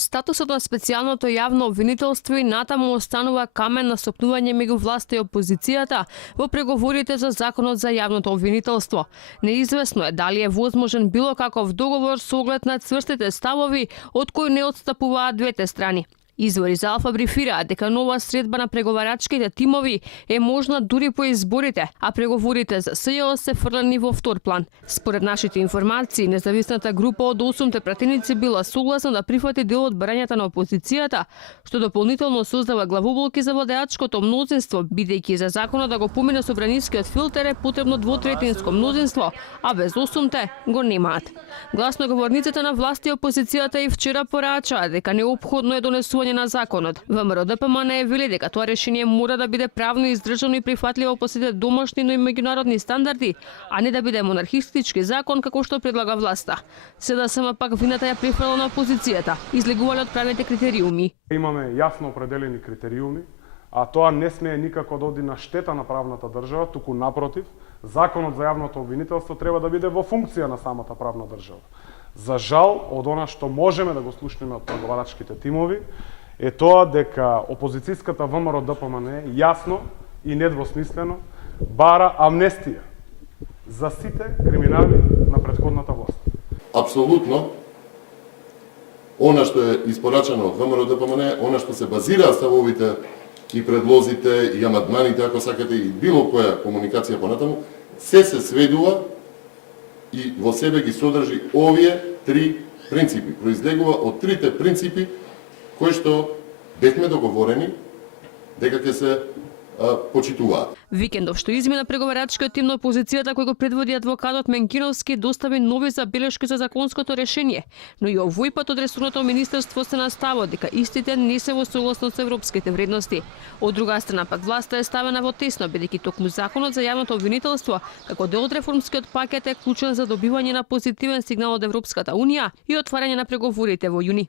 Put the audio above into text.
Статусот на специјалното јавно обвинителство и натаму останува камен на стопнување меѓу власта и опозицијата во преговорите за законот за јавното обвинителство. Неизвестно е дали е возможен било каков договор со оглед на цврстите ставови од кои не отстапуваат двете страни. Извори за Алфа брифираат дека нова средба на преговарачките тимови е можна дури по изборите, а преговорите за СЈО се фрлени во втор план. Според нашите информации, независната група од 8 пратеници била согласна да прифати дел од барањата на опозицијата, што дополнително создава главоболки за владеачкото мнозинство, бидејќи за законот да го помине собранискиот филтер е потребно двотретинско мнозинство, а без 8 го немаат. Гласноговорниците на власт и опозицијата и вчера порачаа дека неопходно е донесување на законот. ВМРО ДПМН е вели дека тоа решение мора да биде правно издржано и прифатливо по сите домашни, но и меѓународни стандарди, а не да биде монархистички закон како што предлага власта. СДСМ пак вината ја прифрла на опозицијата, излегувале од правните критериуми. Имаме јасно определени критериуми, а тоа не смее никако да оди на штета на правната држава, туку напротив, законот за јавното обвинителство треба да биде во функција на самата правна држава. За жал, од она што можеме да го слушнеме од преговарачките тимови, е тоа дека опозицијската ВМРО ДПМН јасно и недвосмислено бара амнестија за сите криминали на претходната власт. Апсолутно, она што е испорачано од ВМРО ДПМН, она што се базира ставовите и предлозите и амандманите, ако сакате, и било која комуникација понатаму, се сведува и во себе ги содржи овие три принципи. Произлегува од трите принципи кои што бевме договорени дека ќе се почитуваат. Викендов што измина преговарачкиот тим на опозицијата кој го предводи адвокатот Менкиновски достави нови забелешки за законското решение, но и овој пат од ресорното министерство се наставува дека истите не се во согласност со европските вредности. Од друга страна пак власта е ставена во тесно, бидејќи токму законот за јавното обвинителство како дел од реформскиот пакет е клучен за добивање на позитивен сигнал од Европската унија и отварање на преговорите во јуни.